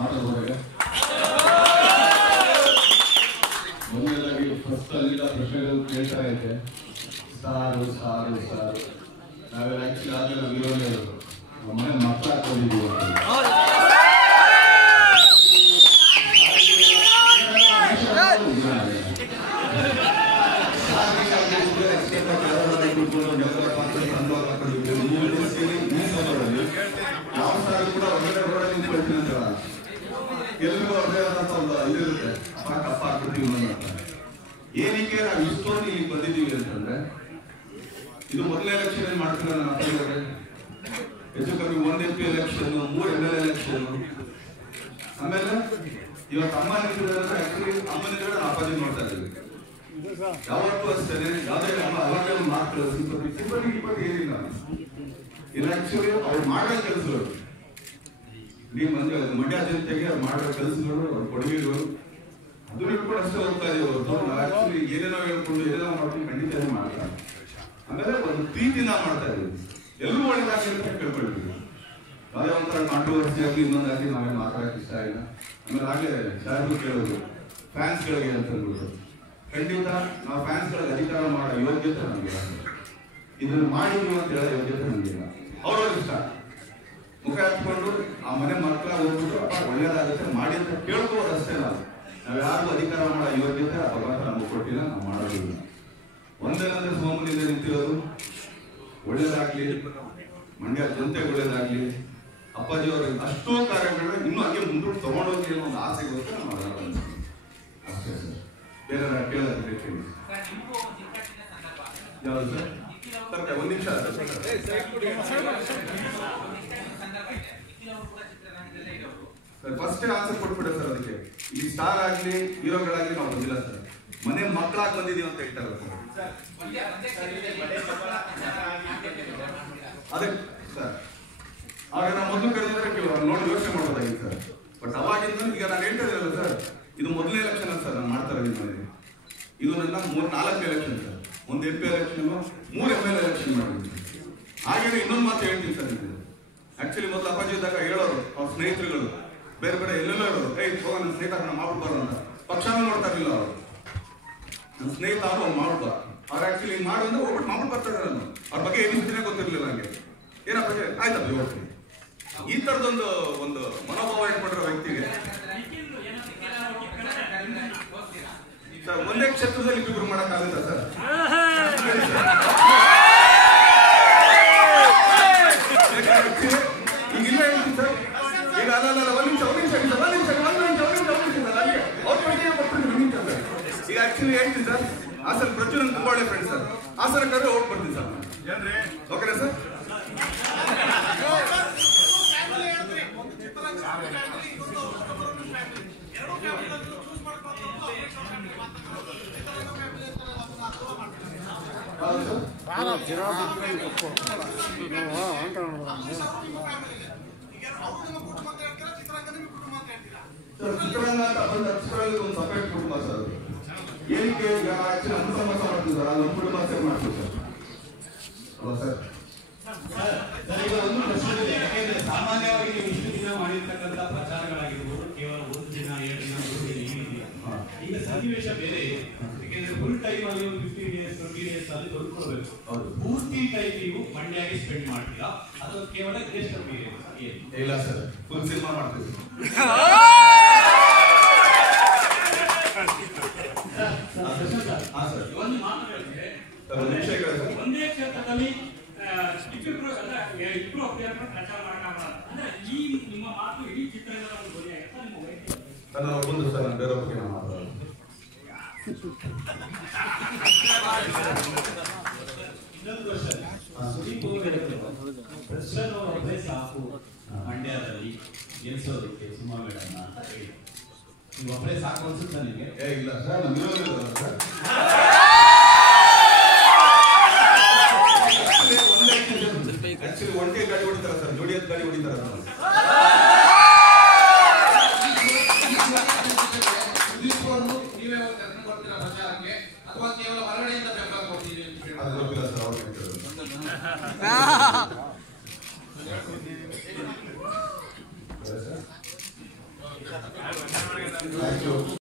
ಮಾತಾಡೋದಾಗ ಮೊದಲನೇದಾಗಿ ಫಸ್ಟ್ ಅಲ್ಲಿಂದ ಪ್ರಶ್ನೆಗಳು ಕೇಳ್ತಾ ಇದೆ. ಸಾರು ಸಾರು ಸಾರು ನಾವೆಲ್ಲ ಆಕ್ಚುಲಿ ಆದ್ಮೇಲೆ ನಾವು ಇರೋದೇ ಇರೋದು ನಮ್ಮ ಮನೆ ಮಕ್ಕಳು ಹಾಕೊಂಡಿದ್ದೀವಿ. ಯಾವ ಸಾರು ಕೂಡ ಹೊರಗಡೆ ಹೊರಗಡೆ ನಿಂತ್ಕೊಳ್ತೀನಿ ಅಂತ ಎಲ್ರಿಗೂ ಅವ್ರದೇ ಆದಂತ ಒಂದು ಇದಿರುತ್ತೆ. ಕಪ್ಪ ಹಾಕ್ಬಿಡ್ತೀವಿ ಅಂತ. ಏನಕ್ಕೆ ನಾವು ಇಷ್ಟೊಂದು ಇಲ್ಲಿ ಬಂದಿದ್ದೀವಿ ಅಂತಂದ್ರೆ ಇದು ಮೊದಲನೇ ಎಲೆಕ್ಷನ್ ಏನ್ ಮಾಡ್ತಾರೆ ನನ್ನ ಅಪ್ಪ ಹೆಚ್ಚು ಕಮ್ಮಿ 1 MP ಎಲೆಕ್ಷನ್, 3 MLA ಎಲೆಕ್ಷನ್. ಆಮೇಲೆ ಇವತ್ತು ಅಮ್ಮ ನಿಂತಿದ್ದಾರೆ. ಆಕ್ಚುಲಿ ಅಮ್ಮನಿದ್ರೆ ನಾನು ಅಪ್ಪಾಜಿ ನೋಡ್ತಾ ಇದ್ದೀವಿ ಯಾವತ್ತೂ ಅಷ್ಟೇ. ಯಾವ್ದೇ ಅಮ್ಮ ಅವಾಗ ಮಾತು ಸಿಂಪತಿ ಏನಿಲ್ಲ. ಇದು ಆಕ್ಚುಲಿ ಅವ್ರು ಮಾಡೋ ಕೆಲಸಗಳು ನೀವು ಮಂಡ್ಯ ಜನತೆಗೆ ಅವ್ರು ಮಾಡೋ ಕೆಲಸಗಳು, ಅವ್ರ ಕೊಡುಗೆಗಳು ಅದನ್ನು ಕೂಡ ಅಷ್ಟೇ ಹೋಗ್ತಾ ಇದೀವಿ ಹೊರತು ನಾವು ಆಕ್ಚುಲಿ ಏನೇನೋ ಹೇಳ್ಕೊಂಡು ಏನೇನೋ ಮಾಡ್ಕೊಂಡು ಖಂಡಿತ ಮಾಡ್ತಾರೆ. ಆಮೇಲೆ ಒಂದು ಪ್ರೀತಿನ ಮಾಡ್ತಾ ಇದೀವಿ. ಎಲ್ಲರೂ ಒಳ್ಳೆದಾಗಿ ಅಂತ ಕೇಳ್ಕೊಳ್ತೀವಿ. ಅದೇ ಒಂಥರ ಕಾಂಟ್ರವರ್ಸಿ ಆಗಲಿ ಇನ್ನೊಂದಾಗಲಿ ನಾವೇನು ಮಾತಾಡಕ್ಕೆ ಇಷ್ಟ ಇಲ್ಲ. ಆಮೇಲೆ ಹಾಗೆ ಸಾಹೇಬರು ಕೇಳೋದು ಫ್ಯಾನ್ಸ್ಗಳಿಗೆ ಅಂತ ಅಂದ್ಬಿಟ್ಟು ಖಂಡಿತ ನಾವು ಫ್ಯಾನ್ಸ್ಗಳಿಗೆ ಅಧಿಕಾರ ಮಾಡೋ ಯೋಗ್ಯತೆ ನಮಗೆ ಇದನ್ನು ಮಾಡಿದ್ವಿ ಅಂತ ಹೇಳೋ ಯೋಗ್ಯತೆ ನಮಗಿಲ್ಲ. ಅವ್ರವ್ರ ಇಷ್ಟ ಮುಖ ಹಚ್ಕೊಂಡು ಆ ಮನೆ ಮಕ್ಕಳ ಹೋಗ್ಬಿಟ್ಟು ಅಪ್ಪ ಒಳ್ಳೇದಾಗುತ್ತೆ ಮಾಡಿ ಅಂತ ಕೇಳ್ಕೋದು ಅಷ್ಟೇ. ನಾವು ಯಾರಿಗೂ ಅಧಿಕಾರ ಮಾಡೋ ಯೋಗ್ಯತೆ ಆ ಭಗವಂತ ನಮಗೆ ಕೊಟ್ಟಿಲ್ಲ, ನಾವು ಮಾಡೋದಿಲ್ಲ. ಒಂದೇನಂದ್ರೆ ಸೋಮನಿಂದ ನಿಂತಿರೋದು ಒಳ್ಳೇದಾಗ್ಲಿ, ಮಂಡ್ಯ ಜನತೆಗೆ ಒಳ್ಳೇದಾಗ್ಲಿ, ಅಪ್ಪಾಜಿ ಅವರ ಅಷ್ಟೋ ಕಾರ್ಯಗಳನ್ನ ಇನ್ನೂ ಹಾಗೆ ಮುಂದಕ್ಕೆ ತಗೊಂಡೋಗಿ ಅನ್ನೋ ಒಂದು ಆಸೆಗೋಸ್ಕರ ನಾವು ಅಷ್ಟೇ ಸರ್. ಬೇರೆ ಕೇಳೋದ್ರೆ ಕೇಳಿ ಯಾವುದು ಸರ್? ಸರ್ ಒಂದು ನಿಮಿಷ ಸರ್ ಫಸ್ಟೇ ಆನ್ಸರ್ ಕೊಟ್ಬಿಟ್ಟೆ ಸರ್. ಅದಕ್ಕೆ ಇಲ್ಲಿ ಸ್ಟಾರ್ ಆಗ್ಲಿ ಹೀರೋಗಳಾಗ್ಲಿ ನಾವು ಬಂದಿಲ್ಲ ಸರ್, ಮನೆ ಮಕ್ಕಳಾಗಿ ಬಂದಿದೀವಿ ಅಂತ ಹೇಳ್ತಾರೆ ಸರ್. ಅದಕ್ಕೆ ಸರ್ ಆಗ ನಾವು ಮೊದಲು ಕರೆದಿದ್ರೆ ನೋಡಿ ಯೋಚನೆ ಮಾಡೋದಾಗಿತ್ತು ಸರ್. ಬಟ್ ಅವಾಗಿಂದ ಈಗ ನಾನು ಹೇಳ್ತಾ ಇದ್ದೀರಲ್ಲ ಸರ್, ಇದು ಮೊದಲನೇ ಎಲೆಕ್ಷನ್ ಅಂತ ಸರ್ ನಾನು ಮಾಡ್ತಾ ಇದ್ದೀನಿ ಮನೆಗೆ. ಇದು ನನ್ನ 4 election sir. 1 MP election, 3 MLA election ಮಾಡಿದ್ದೀನಿ. ಹಾಗೇನೆ ಇನ್ನೊಂದು ಮಾತು ಹೇಳ್ತೀನಿ ಸರ್. ಇದು ಆಕ್ಚುಲಿ ಮೊದಲು ಅಪ್ಪಾಜಿ ಇದ್ದಾಗ ಹೇಳೋರು ಅವ್ರ ಸ್ನೇಹಿತರುಗಳು ಬೇರೆ ಬೇರೆ ಎಲ್ಲೆಲ್ಲೋ ಹೇಳೋರು, ಹೋಗ ನನ್ನ ಸ್ನೇಹಿತರ ಮಾಡ್ಬಾರ ಅಂತ. ಪಕ್ಷನೂ ನೋಡ್ತಾ ಇರಲಿಲ್ಲ ಅವರು. ನನ್ನ ಸ್ನೇಹಿತ ಅವ್ರು ಮಾಡ್ಬ ಅವ್ರು ಆಕ್ಚುಲಿ ಹಿಂಗ್ ಮಾಡು ಅಂದ್ರೆ ಹೋಗ್ಬಿಟ್ಟು ಮಾಡ್ಬಿಟ್ಟು ಬರ್ತಾ ಇದ್ದಾರೆ. ಅವ್ರ ಬಗ್ಗೆ ಏನಿಸ್ತಿನೇ ಗೊತ್ತಿರ್ಲಿಲ್ಲ ನನಗೆ. ಏನಪ್ಪ ಆಯ್ತಪ್ಪ ಹೋಗ್ತೀನಿ. ಈ ತರದೊಂದು ಒಂದು ಮನೋಭಾವ ಇಟ್ಕೊಂಡಿರೋ ವ್ಯಕ್ತಿಗೆ ಸರ್ ಒಂದೇ ಕ್ಷೇತ್ರದಲ್ಲಿ ಇಬ್ಬರು ಮಾಡಕ್ಕಾಗುತ್ತಾ ಸರ್? ಈಗ ಇಲ್ಲ ಹೇಳ್ತೀನಿ ಸರ್. ಈಗ ಅಲ್ಲ ಒಂದ್ ನಿಮಿಷ ಈಗ ಆಕ್ಚುಲಿ ಹೇಳ್ತೀನಿ ಸರ್. ಹಾಸನ ಪ್ರಚುರ ನಂಗೆ ತುಂಬಾ ಒಳ್ಳೆ ಫ್ರೆಂಡ್ ಸರ್. ಹಾಸನ ಕರೆದ್ರೆ ಓಟ್ ಬರ್ತೀನಿ ಸರ್. ಓಕೆನಾ ಸರ್? ಚಿತ್ರರಂಗ ಒಂದು ಸಪರೇಟ್ ಕುಟುಂಬ ಸರ್. ಏನಕ್ಕೆ ಈಗ ನಮ್ಮ ಸಮಸ್ಯೆ ಮಾಡ್ತೀವಿ ಸರ್, ಅದು ಕುಟುಂಬ ಸೇರ್ ಮಾಡ್ತೀವಿ ಸರ್. ಅಲ್ಲ ಸರ್? ಈಗ ಒಂದು ಪ್ರಶ್ನೆ ಇದೆ. ಯಾಕೆಂದ್ರೆ ಸಾಮಾನ್ಯವಾಗಿ ನೀವು ಇಷ್ಟು ದಿನ ಮಾಡಿರ್ತಕ್ಕಂಥ ಪ್ರಚಾರಗಳಾಗಿರ್ಬೋದು ಕೇವಲ 1 ದಿನ 2 ದಿನ 3 ದಿನ ಹೀಗಿದೆಯಾ. ಈಗ ಸನ್ನಿವೇಶ ಬೇರೆ. ಯಾಕೆಂದ್ರೆ ಫುಲ್ ಟೈಮ್ ಅಲ್ಲಿ 15 days 20 days ಅಲ್ಲಿ ತೊಡ್ಕೊಳ್ಬೇಕು. ಪೂರ್ತಿ ಟೈಮ್ ನೀವು ಮಂಡ್ಯಗೆ ಸ್ಪೆಂಡ್ ಮಾಡ್ತೀರಾ ಅಥವಾ ಕೇವಲ ಗೆಸ್ಟ್ ಅಪಿಯರೆನ್ಸ್? ಇಲ್ಲ ಸರ್, ಫುಲ್ ಸಿನಿಮಾ ಮಾಡ್ತೀವಿ. ಒಂದು ಮಾತು ಹೇಳಿದ್ರೆ ಒಂದೇ ಕ್ಷೇತ್ರದಲ್ಲಿ ಇಬ್ರು ಅಭ್ಯರ್ಥಿಗಳು ಪ್ರಚಾರ ಮಾಡಕ್ಕಾಗಲ್ಲ ಅಂದ್ರೆ ಈ ನಿಮ್ಮ ಮಾತು ಇಡೀ ಚಿತ್ರರಂಗದ ಒಂದು ಧ್ವನಿ ಆಗುತ್ತೆ. ನಿಮ್ಮ ವೈಯಕ್ತಿಕ ಒಂದು ಸರ್ ನಾನು ಬೇರೆ ಬಗ್ಗೆ ಮಾತಾಡೋದು. ಇನ್ನೊಂದು ಕ್ವಶನ್. ಸುದೀಪ್ ಪ್ರೆಸಿಡೆಂಟ್ ಒಬ್ಬರೇ ಸಾಕು ಮಂಡ್ಯದಲ್ಲಿ ಗೆಲ್ಸೋದಕ್ಕೆ ಸುಮಾ ಮೇಡಮ್ ಅಂತ ಹೇಳಿ ನೀವು ಒಬ್ಬರೇ ಸಾಕು ಅನ್ಸುತ್ತಾ ನಿಮಗೆ? ಇಲ್ಲ ಸರ್, ನಮ್ಮ ಸರ್ ಆಕ್ಚುಲಿ ಒಂದೇ ಗಾಡಿ ಹೊಡಿತಾರ ಸರ್, ಜೋಡಿಯತ್ ಗಾಡಿ ಹೊಡಿತಾರ ಸರ್. ನೀವೇ ಕರ್ಕೊಂಡು ಬರ್ತೀರಾ ಪ್ರಚಾರಕ್ಕೆ ಅಥವಾ ಕೇವಲ ಹೊರಗಡೆಯಿಂದ ಬೆಂಬಲ ಕೊಡ್ತೀವಿ ಅಂತ ಹೇಳಿ? ಅದು ಗೊತ್ತಿಲ್ಲ ಸರ್, ಅವ್ರು ಹೇಳ್ತಾರೆ. ಆಯ್ತು.